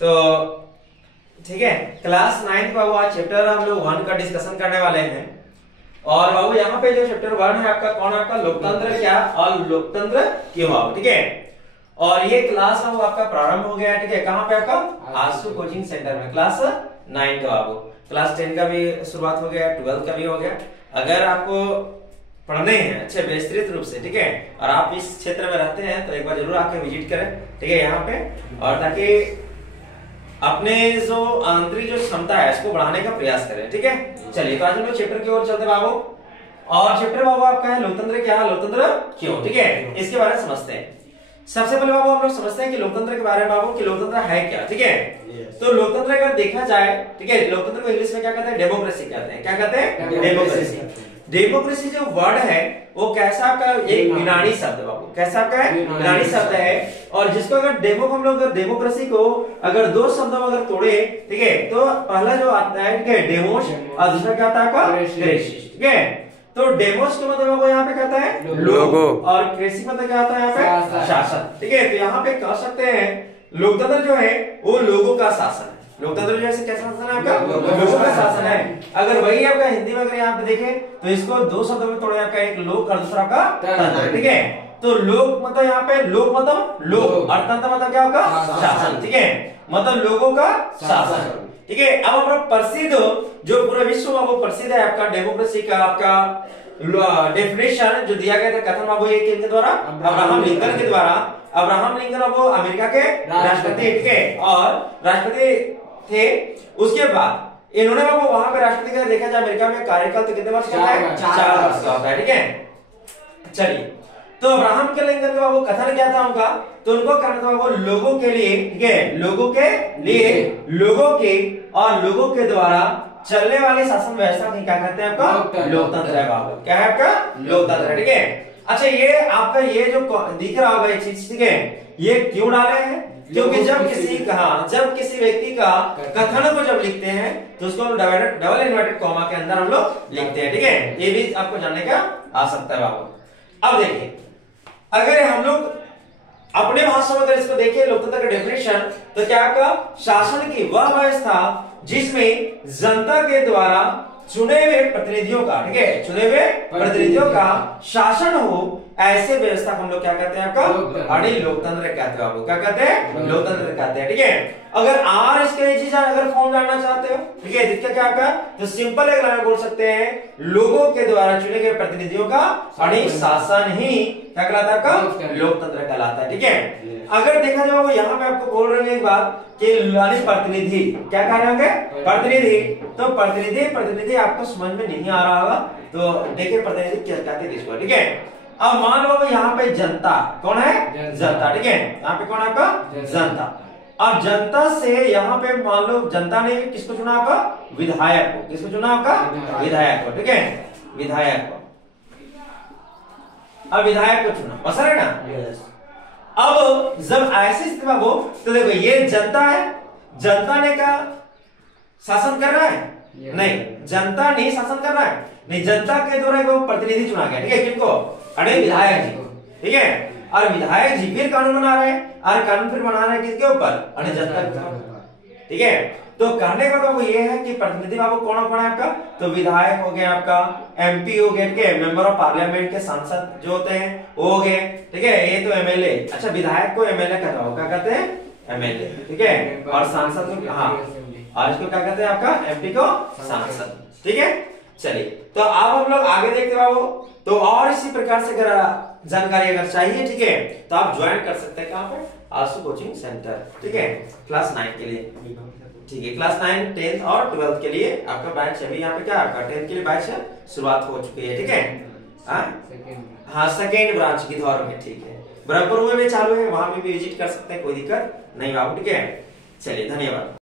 तो ठीक है, क्लास 9 बाबू आज चैप्टर हम लोग 1 का डिस्कशन करने वाले हैं। और बाबू यहाँ पे जो चैप्टर 1 है आपका, कौन है आपका, लोकतंत्र क्या और लोकतंत्र क्यों बाबू, ठीक है। और ये क्लास बाबू आपका प्रारंभ हो गया है, ठीक है। कहाँ पे आपका, आंसू कोचिंग सेंटर में, क्लास 9 का बाबू। क्लास 10 का भी शुरुआत हो गया, 12 का भी हो गया। अगर आपको पढ़ने हैं अच्छे विस्तृत रूप से, ठीक है, और आप इस क्षेत्र में रहते हैं तो एक बार जरूर आके विजिट करें, ठीक है, यहाँ पे। और ताकि अपने जो आंतरिक जो क्षमता है इसको बढ़ाने का प्रयास करें, ठीक है। चलिए तो आज हम लोग चैप्टर की ओर चलते बाबू। और चैप्टर बाबू आपका है लोकतंत्र क्या, लोकतंत्र क्यों, ठीक है। इसके बारे में समझते हैं। सबसे पहले बाबू हम लोग समझते हैं कि लोकतंत्र के बारे में बाबू, कि लोकतंत्र है क्या, ठीक है। तो लोकतंत्र अगर देखा जाए, ठीक है, लोकतंत्र को इंग्लिश में क्या कहते हैं, डेमोक्रेसी कहते हैं। क्या कहते हैं, डेमोक्रेसी। डेमोक्रेसी जो वर्ड है वो कैसा आपका, एक यूनानी शब्द बाबू, कैसा आपका है, यूनानी शब्द है। और जिसको अगर हम लोग डेमोक्रेसी को अगर दो शब्दों में अगर तोड़े, ठीक है, तो पहला जो आता है, ठीक है, डेमोस, और दूसरा क्या आता है आपका, क्रेसिस, ठीक है। तो डेमोस के मतलब वो यहाँ पे कहता है लोगो, और क्रेसी मतलब क्या आता है यहाँ पे, शासन, ठीक है। तो यहाँ पे कह सकते हैं लोकतंत्र जो है वो लोगों का शासन है। लोकतंत्र जैसे कैसा शासन है आपका, लोगों का शासन है। अगर वही आपका हिंदी में अगर यहाँ पे देखें तो इसको दो शब्दों में तोड़े, आपका एक लोक और दूसरा आपका तंत्र, ठीक है। तो लोक मतलब यहाँ पे, लोक मतलब लोग, और तंत्र मतलब क्या आपका, शासन, ठीक है, मतलब लोगों का शासन, ठीक है। अब हमारा प्रसिद्ध जो पूरे विश्व में वो प्रसिद्ध है आपका डेमोक्रेसी का आपका डेफिनेशन जो दिया गया था, कथन बाबू ये किनके द्वारा, अब्राहम लिंकन के द्वारा। अब्राहम लिंकन वो अमेरिका के राष्ट्रपति, ठीक है, और राष्ट्रपति थे। उसके बाद इन्होंने बाबू वहां पे राष्ट्रपति का देखा जाए अमेरिका में कार्यकाल तो कितने वर्ष का है, 4 वर्ष का होता है, ठीक है। चलिए तो अब्राहम के लिंकन का वो कथन क्या था उनका, तो उनको कहना था वो लोगों के लिए, ठीक है, लोगों के लिए, लोगों के और लोगों के द्वारा चलने वाली शासन व्यवस्था की क्या कहते हैं आपका, लोकतंत्र है बाबू। क्या है आपका, लोकतंत्र है, ठीक है। अच्छा ये आपका ये जो दिख रहा होगा ये चीज, ठीक है, ये क्यों डाले हैं, क्योंकि जब किसी व्यक्ति का कथन को जब लिखते हैं तो उसको हम डबल इन्वर्टेड कॉमा के अंदर हम लोग लिखते हैं, ठीक है। ये भी आपको जानने का आवश्यकता है बाबू। अब देखिए, अगर हम लोग अपने भाषा में अगर इसको देखें लोकतंत्र का डेफिनेशन, तो क्या आपका, शासन की वह व्यवस्था जिसमें जनता के द्वारा चुने हुए प्रतिनिधियों का, ठीक है, चुने हुए प्रतिनिधियों का शासन हो, ऐसे व्यवस्था हम लोग क्या कहते हैं आपका, लोकतंत्र कहते हैं। क्या कहते हैं, लोकतंत्र कहते हैं, ठीक है। अगर आर इसके चीज अगर फॉर्म जानना चाहते हो, ठीक है, दिक्कत क्या आपका, तो सिंपल एक लाइन बोल सकते हैं, लोगों के द्वारा चुने गए प्रतिनिधियों का शासन ही क्या कहलाता है आपका, लोकतंत्र कहलाता है, ठीक है। अगर देखा जाए वो यहाँ पे आपको बोल रहे हैं एक बात कि प्रतिनिधि, क्या कह रहे होंगे, प्रतिनिधि। तो प्रतिनिधि आपको समझ में नहीं आ रहा होगा, तो देखिए प्रतिनिधि क्या कहते हैं इसको, ठीक है। अब मान लो यहाँ पे जनता कौन है, जनता, ठीक है, यहाँ पे कौन है आपका, जनता। अब जनता से यहाँ पे मान लो जनता ने किसको चुना आपका, विधायक को, किसको चुना आपका, विधायक को, ठीक है, विधायक को। अब विधायक को चुना, बस है ना। अब जब ऐसी स्थिति में हो तो देखो ये जनता है, जनता ने क्या शासन कर रहा है, नहीं, जनता नहीं शासन कर रहा है, नहीं, जनता के द्वारा वो प्रतिनिधि चुना गया, ठीक है, किनको, अरे विधायक जी, ठीक है। और विधायक जी फिर कानून बना रहे हैं, और कानून फिर बना रहे हैं किसके ऊपर, अरे जनता के ऊपर, ठीक है। तो कहने का तो ये है कि प्रतिनिधि बाबू कौन है आपका, तो विधायक हो गया आपका, एमपी हो गया, ठीक है, मेंबर ऑफ पार्लियामेंट के सांसद जो होते हैं वो हो गए, ठीक है। ये तो एमएलए, अच्छा विधायक को एमएलए कहता हो, क्या कहते हैं, एमएलए, ठीक है। और सांसद को, हाँ, और इसको क्या कहते हैं आपका, एमपी को सांसद, ठीक है। चलिए तो अब हम लोग आगे देखते बाबू। तो और इसी प्रकार से अगर जानकारी अगर चाहिए, ठीक है, तो आप ज्वाइन कर सकते हैं कहाँ पे, आंसू कोचिंग सेंटर, ठीक है, क्लास 9 के लिए, ठीक है। क्लास 9, 10 और 12 के लिए आपका बैच अभी यहाँ पे क्या आपका 10 के लिए बैच शुरुआत हो चुकी है, ठीक है। हाँ, सेकेंड ब्रांच की दौर में, ठीक है, ब्रह्मपुर में भी चालू है, वहां पे भी विजिट कर सकते हैं, कोई दिक्कत नहीं बाबू, ठीक है। चलिए धन्यवाद।